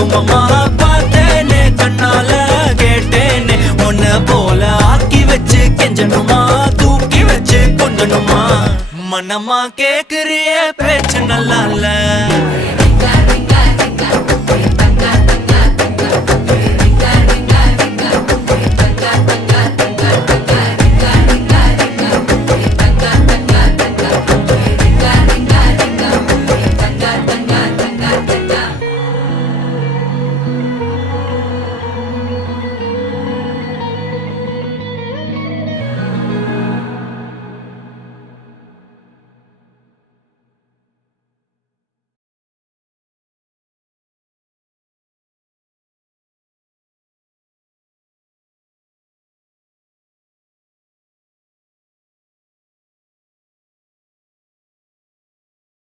குங்குமமா பார்த்தேனே கண்ணால கேட்டேனே உன்ன போல ஆக்கி வச்சு கெஞ்சணுமா தூக்கி வச்சு கொஞ்சணுமா மனமா கேக்குறிய பேச்சு நல்லா இல்ல